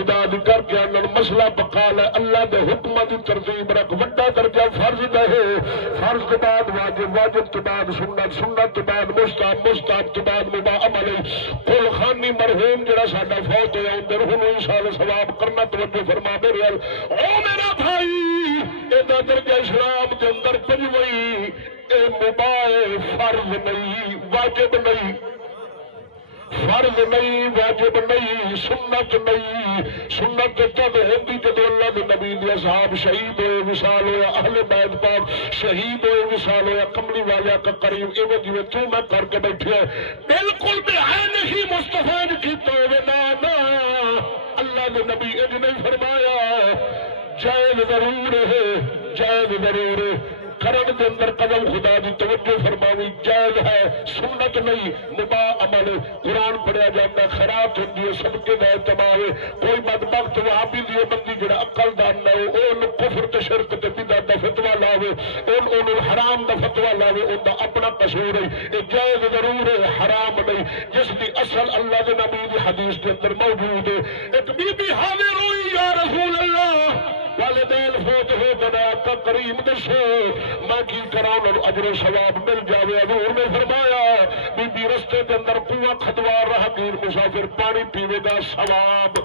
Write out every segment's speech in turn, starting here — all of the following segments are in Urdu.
خدا دی کر کے انہوں مسئلہ پکا لے اللہ دے حکم دی ترتیب رکھ وڈا درجہ فرض دے فرض کے بعد واجب واجب کے بعد سنت سنت کے بعد مستحب مستحب کے بعد مباح عمل کل خانی مرحوم جڑا ساڈا فوت ہویا اندر ہن انشاءاللہ ثواب کرنا توجہ فرما میرے او میرا بھائی اے دا درجہ اسلام کے اندر پنجویں اے مباح فرض نہیں واجب نہیں فرض نہیں واجب نہیں سنت نہیں سنت جب ہوندی جدو اللہ کے نبی دے اصحاب شہید ہوئے وصال ہویا اہل بیت پاک شہید ہوئے وصال ہویا کملی والے کا قریب ایویں جویں تو میں کر کے بیٹھے بالکل بے عین ہی مصطفیٰ نے کیتا ہوئے نا اللہ کے نبی اج نہیں فرمایا جائز ضرور ہے جائز ضرور ہے کرم کے اندر قدم خدا دی توجہ فرماوی جائز ہے سنت نہیں مباح عمل قرآن پڑھیا جاتا خیرات ہوندی ہے صدقے دا اہتمام ہے کوئی بدبخت وہابی دی بندی جڑا عقل دان نہ ہو اون کفر تے شرک تے بدعت دا فتوی لاوے اون حرام دا فتوی لاوے اون دا اپنا قصور ہے اے جائز ضرور ہے حرام نہیں جس دی اصل اللہ دے نبی دی حدیث کے اندر موجود ہے ایک بی بی حاضر ہوئی یا رسول اللہ والدین فوت ہو گنا کا کریم دسو میں کی کراں انہاں اجر و ثواب مل جاوے حضور نے فرمایا بی بی رستے کے اندر کنواں کھدوار راہگیر مسافر پانی پیوے گا ثواب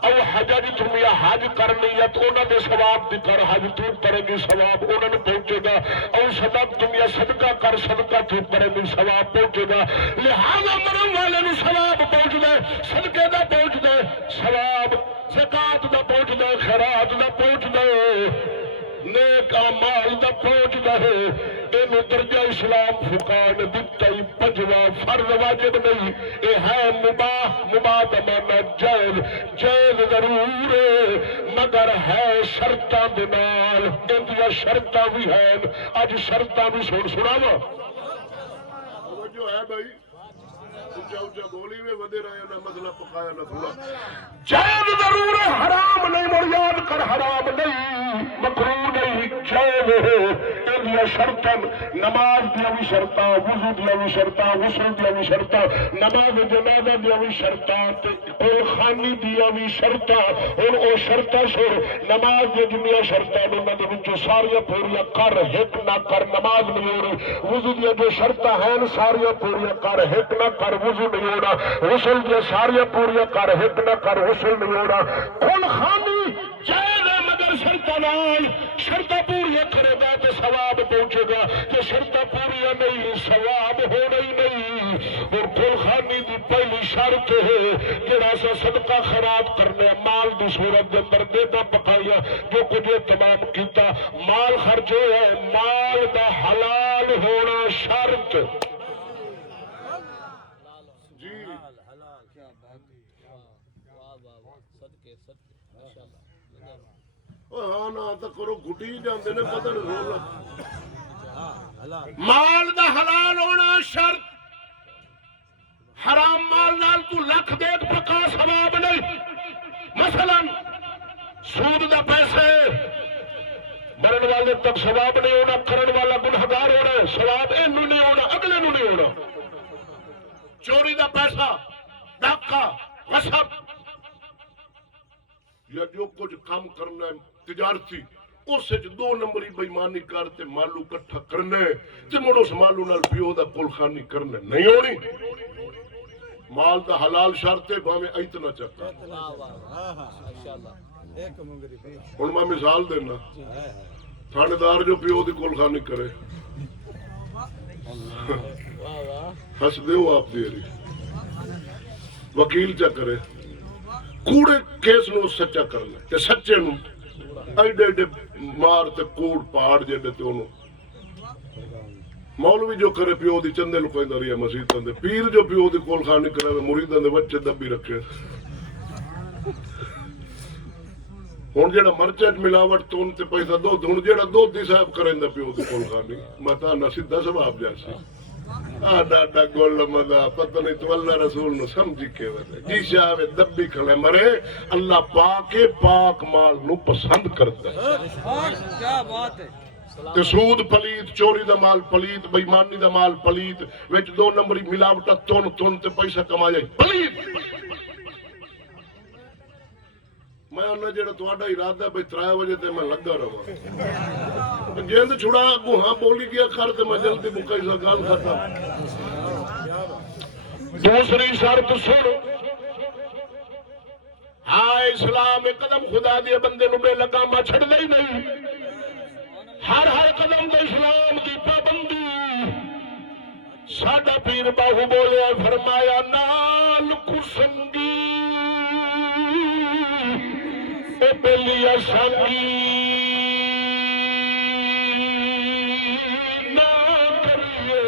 او حجج تم یا حج کر نیت انہاں دے ثواب دی کر حج تو کرے گی ثواب انہاں نوں پہنچے گا او صدق تم یا صدقہ کر صدقہ تو کرے گی ثواب پہنچے گا لہذا مرن والے نوں ثواب پہنچ دے صدقے دا پہنچ دے ثواب زکات دا پہنچ دے خیرات دا پہنچ دے نیک اعمال دا پہنچ دے اینو درجہ اسلام فقہاء نے دتا ہی پنجواں فرض واجب نہیں اے ہے مباح مباح دا معنی جائز جائز ضرور ہے مگر ہے شرطاں دے نال اندیاں شرطاں بھی ہیں اج شرطاں بھی سناواں توجہ ہے بھائی اونچا اونچا بولی میں ودے رہے نہ مسئلہ پکایا نہ تھوڑا جائز ضرور ہے حرام نہیں مڑ یاد کر حرام نہیں مکروہ نہیں جائز ہے اندیاں شرطاں نماز دیا بھی شرطاں وضو دیا بھی شرطاں غسل دیا بھی شرطاں نماز جنازہ دیا بھی شرطاں قول خانی دیا بھی شرطاں اور او شرطاں سر نماز دے جنیاں شرطاں انہاں دے وچوں ساریاں پوریاں کر ہک نہ کر نماز نہیں ہو رہی وضو دیا جو شرطاں ہیں ساریاں پوریاں کر ہک نہ کر وضو نہیں ہونا غسل دیا ساریاں پوریاں کر ہک نہ کر غسل نہیں ہونا قول خانی جائز ہے مگر شرطاں نال شرطاں پوریاں کرے گا تو ثواب پہنچے گا جو شرطاں پوریاں نہیں ثواب ہونا ہی نہیں اور قول خانی دی پہلی شرط ہے جڑا سا صدقہ خیرات کرنے مال دی صورت دے اندر دیتا پکایا جو کچھ تمام کیتا مال خرچ ہویا ہے مال دا حلال ہونا شرط ہاں نہ تو کرو گھٹی جاندے نے پتہ نہیں مال دا حلال ہونا شرط حرام مال نال تو لکھ دیکھ پکا ثواب نہیں مثلا سود دا پیسے مرن والے تک ثواب نہیں ہونا کرن والا گنہگار ہونا ثواب اینو نہیں ہونا اگلے نو نہیں ہونا چوری دا پیسہ ڈاکہ غصب یا جو کچھ کام کرنا ہے تجارتی اس دو نمبری بےمانی کرتے مالو کٹھا کرنے تے مڑ اس مالو نال پیو دا کل خانی کرنے نہیں ہونی مال دا حلال شرط ہے بھاویں اتنا چکا ہن میں مثال دینا تھاندار جو پیو دی کل خانی کرے ہس دیو آپ دے رہی وکیل چا کرے کوڑے کیس نو سچا کرنا تے سچے نو ایڈے ایڈے مار تے کوڑ پہاڑ جڑے تے اونوں مولوی جو کرے پیو دی چندے لکویندا رہیا مسیتاں دے پیر جو پیو دی کول خانی کرے مریداں دے بچے دبی رکھے ہن جڑا مرچ ملاوٹ تون تے پیسہ دو ہن جڑا دودھ دی صاحب کریندا پیو دی کول خانی متا نہ سیدھا ثواب جاسی ڈاڈا گول مدا پتہ نہیں تو اللہ رسول نو سمجھی کے وے جی شاہ دبی کھلے مرے اللہ پاک پاک مال نو پسند کرتا ہے کیا بات ہے تے سود پلیت چوری دا مال پلیت بے ایمانی دا مال پلیت وچ دو نمبری ملاوٹ تون تے پیسہ کما جائے پلیت میں انہیں جڑا تہاڈا ارادہ بھئی 3 بجے تے میں لگا رہا جلد چھڑا اگوں ہاں بولی گیا کر تے میں جلدی مکئی سا گل ختم دوسری شرط سن ہاں اسلام ایک قدم خدا دے بندے نو بے لگاما چھڑدا ہی نہیں ہر قدم دے اسلام دی پابندی ساڈا پیر باہو بولیا فرمایا نال کسنگی اے بلیا سنگی نہ کریے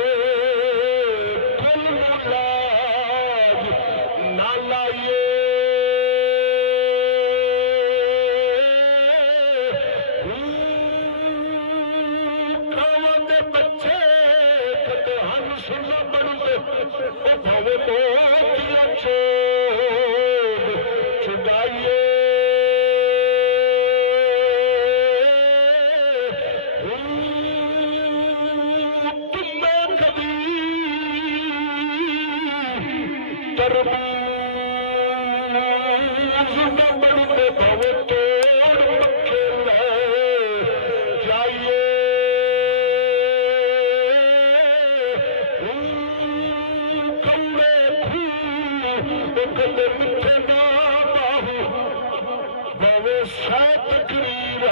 دل لاج نہ لائیے تقریر